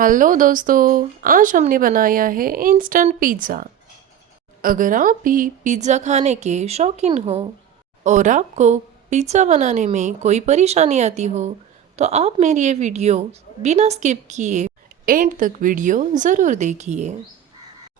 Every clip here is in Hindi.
हेलो दोस्तों, आज हमने बनाया है इंस्टेंट पिज़्ज़ा। अगर आप भी पिज़्ज़ा खाने के शौकीन हो और आपको पिज़्ज़ा बनाने में कोई परेशानी आती हो तो आप मेरी ये वीडियो बिना स्किप किए एंड तक वीडियो ज़रूर देखिए।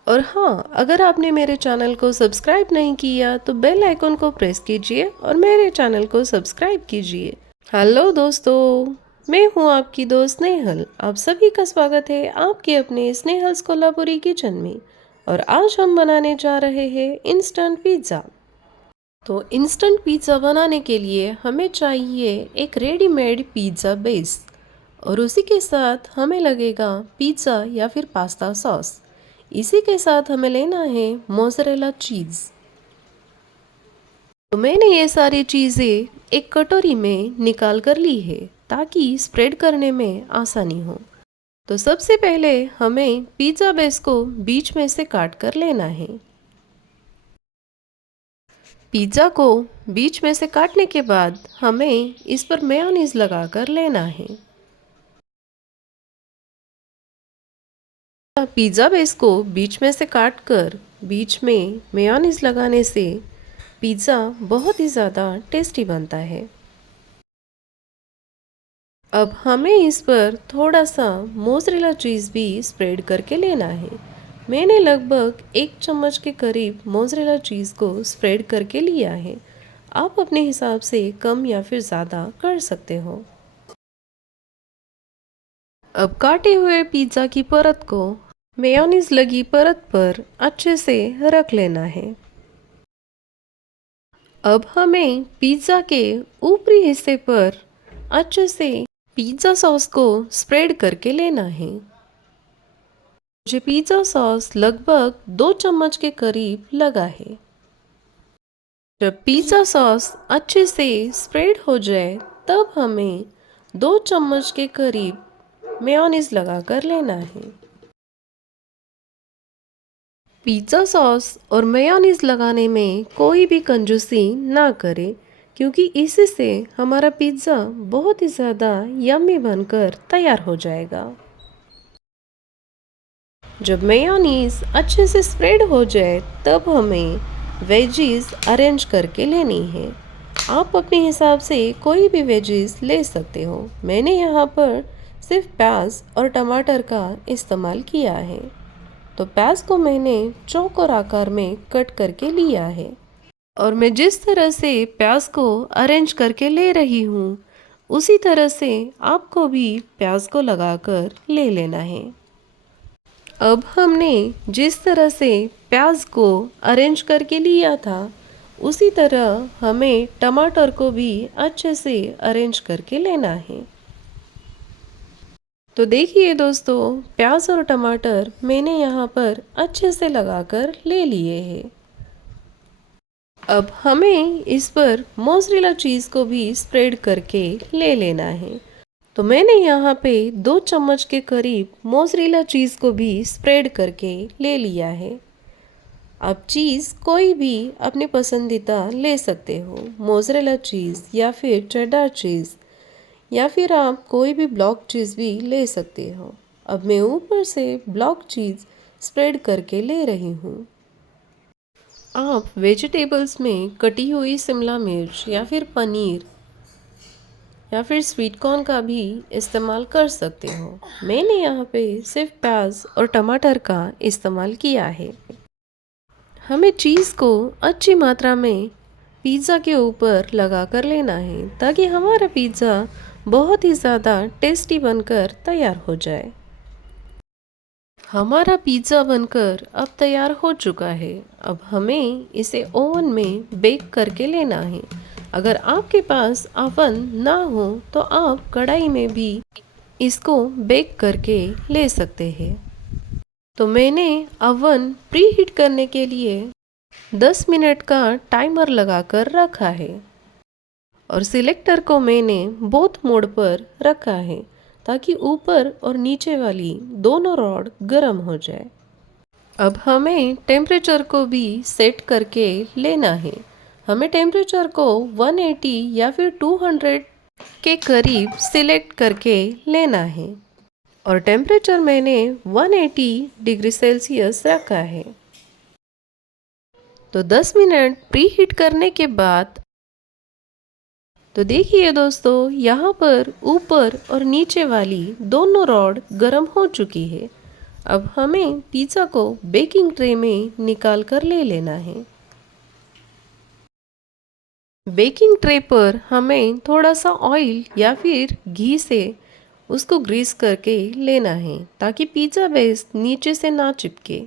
और हाँ, अगर आपने मेरे चैनल को सब्सक्राइब नहीं किया तो बेल आइकन को प्रेस कीजिए और मेरे चैनल को सब्सक्राइब कीजिए। हेलो दोस्तों, मैं हूँ आपकी दोस्त स्नेहल। आप सभी का स्वागत है आपके अपने स्नेहल्स कोल्हापुरी किचन में। और आज हम बनाने जा रहे हैं इंस्टेंट पिज़्ज़ा। तो इंस्टेंट पिज़्ज़ा बनाने के लिए हमें चाहिए एक रेडीमेड पिज़्ज़ा बेस और उसी के साथ हमें लगेगा पिज़्ज़ा या फिर पास्ता सॉस। इसी के साथ हमें लेना है मोज़रेला चीज़। तो मैंने ये सारी चीज़ें एक कटोरी में निकाल कर ली है ताकि स्प्रेड करने में आसानी हो। तो सबसे पहले हमें पिज़्ज़ा बेस को बीच में से काट कर लेना है। पिज़्ज़ा को बीच में से काटने के बाद हमें इस पर मेयोनीज लगा कर लेना है। पिज़्ज़ा बेस को बीच में से काट कर बीच में मेयोनीज लगाने से पिज़्ज़ा बहुत ही ज़्यादा टेस्टी बनता है। अब हमें इस पर थोड़ा सा मोज़रेला चीज़ भी स्प्रेड करके लेना है। मैंने लगभग 1 चम्मच के करीब मोज़रेला चीज़ को स्प्रेड करके लिया है। आप अपने हिसाब से कम या फिर ज़्यादा कर सकते हो। अब काटे हुए पिज़्ज़ा की परत को मेयोनीज लगी परत पर अच्छे से रख लेना है। अब हमें पिज़्ज़ा के ऊपरी हिस्से पर अच्छे से पिज़्ज़ा सॉस को स्प्रेड करके लेना है। मुझे पिज़्ज़ा सॉस लगभग 2 चम्मच के करीब लगा है। जब पिज़्ज़ा सॉस अच्छे से स्प्रेड हो जाए तब हमें 2 चम्मच के करीब मेयोनीज लगा कर लेना है। पिज़्ज़ा सॉस और मेयोनीज लगाने में कोई भी कंजूसी ना करें क्योंकि इससे हमारा पिज़्ज़ा बहुत ही ज़्यादा यम्मी बनकर तैयार हो जाएगा। जब मेयोनीज अच्छे से स्प्रेड हो जाए तब हमें वेजीज अरेंज करके लेनी है। आप अपने हिसाब से कोई भी वेजीज ले सकते हो। मैंने यहाँ पर सिर्फ प्याज और टमाटर का इस्तेमाल किया है। तो प्याज को मैंने चौकोर आकार में कट करके लिया है और मैं जिस तरह से प्याज को अरेंज करके ले रही हूँ उसी तरह से आपको भी प्याज को लगाकर ले लेना है। अब हमने जिस तरह से प्याज को अरेंज करके लिया था उसी तरह हमें टमाटर को भी अच्छे से अरेंज करके लेना है। तो देखिए दोस्तों, प्याज और टमाटर मैंने यहाँ पर अच्छे से लगाकर ले लिए हैं। अब हमें इस पर मोज़रेला चीज़ को भी स्प्रेड करके ले लेना है। तो मैंने यहाँ पे 2 चम्मच के करीब मोज़रेला चीज़ को भी स्प्रेड करके ले लिया है। आप चीज़ कोई भी अपनी पसंदीदा ले सकते हो, मोज़रेला चीज़ या फिर चेडर चीज़ या फिर आप कोई भी ब्लॉक चीज़ भी ले सकते हो। अब मैं ऊपर से ब्लॉक चीज़ स्प्रेड करके ले रही हूँ। आप वेजिटेबल्स में कटी हुई शिमला मिर्च या फिर पनीर या फिर स्वीट कॉर्न का भी इस्तेमाल कर सकते हो। मैंने यहाँ पे सिर्फ प्याज और टमाटर का इस्तेमाल किया है। हमें चीज़ को अच्छी मात्रा में पिज़्ज़ा के ऊपर लगा कर लेना है ताकि हमारा पिज़्ज़ा बहुत ही ज़्यादा टेस्टी बनकर तैयार हो जाए। हमारा पिज़्ज़ा बनकर अब तैयार हो चुका है। अब हमें इसे ओवन में बेक करके लेना है। अगर आपके पास ओवन ना हो तो आप कढ़ाई में भी इसको बेक करके ले सकते हैं। तो मैंने ओवन प्री हीट करने के लिए 10 मिनट का टाइमर लगाकर रखा है और सिलेक्टर को मैंने बोथ मोड पर रखा है ताकि ऊपर और नीचे वाली दोनों रॉड गर्म हो जाए। अब हमें टेम्परेचर को भी सेट करके लेना है। हमें टेम्परेचर को 180 या फिर 200 के करीब सिलेक्ट करके लेना है। और टेम्परेचर मैंने 180 डिग्री सेल्सियस रखा है। तो 10 मिनट प्री हीट करने के बाद तो देखिए दोस्तों, यहाँ पर ऊपर और नीचे वाली दोनों रॉड गर्म हो चुकी है। अब हमें पिज़्ज़ा को बेकिंग ट्रे में निकाल कर ले लेना है। बेकिंग ट्रे पर हमें थोड़ा सा ऑयल या फिर घी से उसको ग्रीस करके लेना है ताकि पिज़्ज़ा बेस नीचे से ना चिपके।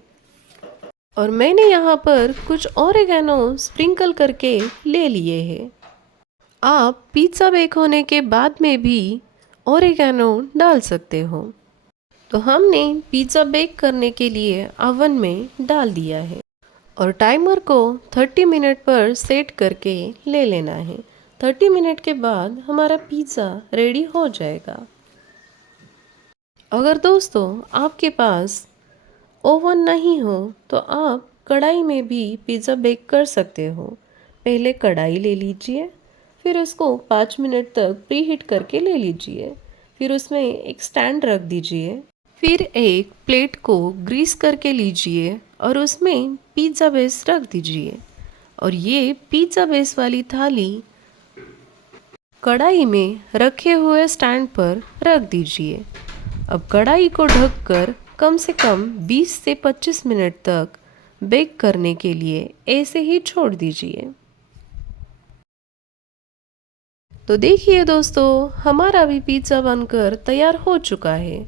और मैंने यहाँ पर कुछ ओरिगैनो स्प्रिंकल करके ले लिए हैं। आप पिज़्ज़ा बेक होने के बाद में भी ओरिगैनो डाल सकते हो। तो हमने पिज़्ज़ा बेक करने के लिए ओवन में डाल दिया है और टाइमर को 30 मिनट पर सेट करके ले लेना है। 30 मिनट के बाद हमारा पिज़्ज़ा रेडी हो जाएगा। अगर दोस्तों आपके पास ओवन नहीं हो तो आप कढ़ाई में भी पिज़्ज़ा बेक कर सकते हो। पहले कढ़ाई ले लीजिए, फिर उसको 5 मिनट तक प्री हीट करके ले लीजिए। फिर उसमें एक स्टैंड रख दीजिए। फिर एक प्लेट को ग्रीस करके लीजिए और उसमें पिज़्ज़ा बेस रख दीजिए। और ये पिज़्ज़ा बेस वाली थाली कढ़ाई में रखे हुए स्टैंड पर रख दीजिए। अब कढ़ाई को ढककर कम से कम 20 से 25 मिनट तक बेक करने के लिए ऐसे ही छोड़ दीजिए। तो देखिए दोस्तों, हमारा भी पिज़्ज़ा बनकर तैयार हो चुका है।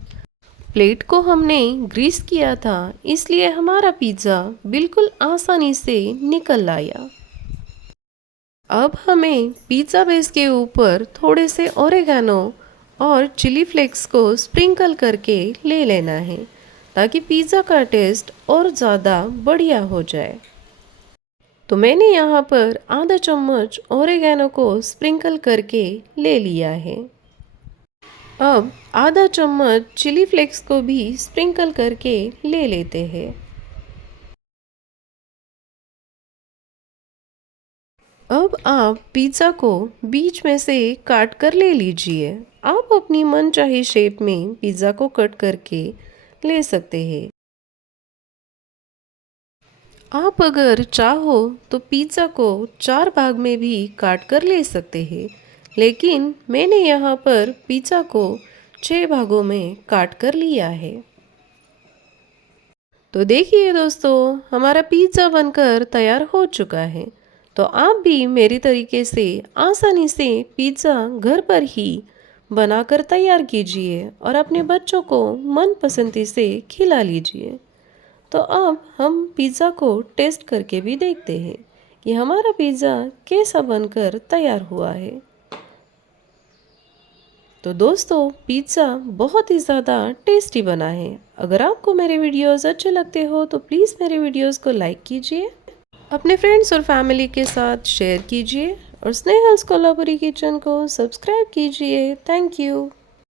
प्लेट को हमने ग्रीस किया था, इसलिए हमारा पिज़्ज़ा बिल्कुल आसानी से निकल आया। अब हमें पिज़्ज़ा बेस के ऊपर थोड़े से ओरिगैनो और चिली फ्लेक्स को स्प्रिंकल करके ले लेना है ताकि पिज़्ज़ा का टेस्ट और ज़्यादा बढ़िया हो जाए। तो मैंने यहाँ पर आधा चम्मच ओरिगैनो को स्प्रिंकल करके ले लिया है। अब आधा चम्मच चिली फ्लेक्स को भी स्प्रिंकल करके ले लेते हैं। अब आप पिज़्ज़ा को बीच में से काट कर ले लीजिए। आप अपनी मनचाही शेप में पिज़्ज़ा को कट करके ले सकते हैं। आप अगर चाहो तो पिज़्ज़ा को 4 भाग में भी काट कर ले सकते हैं, लेकिन मैंने यहाँ पर पिज़्ज़ा को 6 भागों में काट कर लिया है। तो देखिए दोस्तों, हमारा पिज़्ज़ा बनकर तैयार हो चुका है। तो आप भी मेरी तरीके से आसानी से पिज़्ज़ा घर पर ही बनाकर तैयार कीजिए और अपने बच्चों को मनपसंदी से खिला लीजिए। तो अब हम पिज़्ज़ा को टेस्ट करके भी देखते हैं कि हमारा पिज़्ज़ा कैसा बनकर तैयार हुआ है। तो दोस्तों, पिज़्ज़ा बहुत ही ज़्यादा टेस्टी बना है। अगर आपको मेरे वीडियोस अच्छे लगते हो तो प्लीज़ मेरे वीडियोस को लाइक कीजिए, अपने फ्रेंड्स और फैमिली के साथ शेयर कीजिए और स्नेहल्स कोल्हापुरी किचन को सब्सक्राइब कीजिए। Thank you.